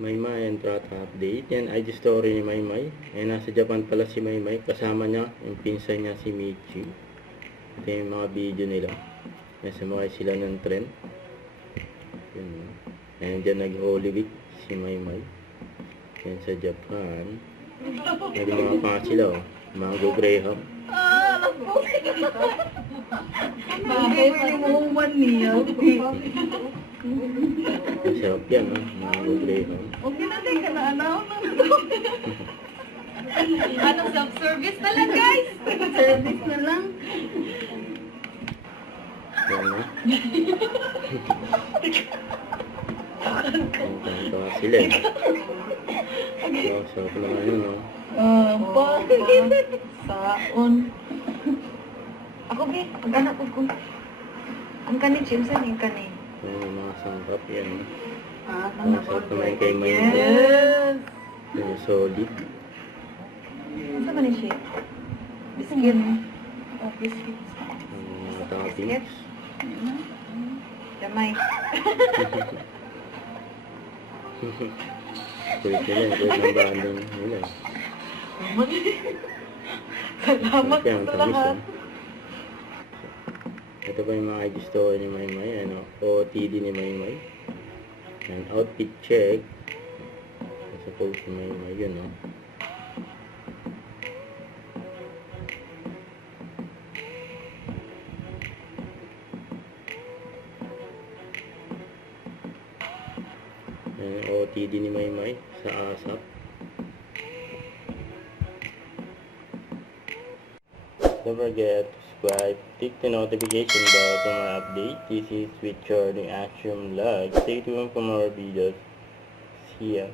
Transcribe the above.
Maymay and Trata update. Yan, ID story ni Maymay. Eh, nasa Japan pala si Maymay. Kasama niya, yung pinsan niya si Michi. Ito yung mga video nila. Nasa mga sila ng trend. Yan. Ayan dyan nag-Holy Week si Maymay. Yan sa Japan. Nag-mga pa sila, oh. Mango Graham. Alam ko. Bagay pa rin mo 1 niya. Masarap yan, oh. Mango Graham. Okay na din ka na, ano? Anong self-service na lang, guys? Service na lang. Yan, oh. Kanta sila, eh. Oh, sarap naman yun, oh. Saon. Ako, be, pag-anak ko. Ang kanin, Jimson, yung kanin. Yung mga sangkap, yan, oh. Masarap naman kay Maymay. Yes. Yung solid. Ano ba ni siya? Biscuit. Oh, biscuit. Mga toppings. Damay. Kulit nila, kulit ng banding nila. Salamat Kaya ang sa tamis, lahat. oh. Ito pa yung mga ID story ni Maymay, ano, OOTD ni Maymay. And outfit check. Suppose ni Maymay, yun, no. Ayan, OOTD ni Maymay sa ASAP. Don't forget to subscribe, click the notification bell for more updates. This is with Jordan Action Vlog. Stay tuned for more videos. See ya.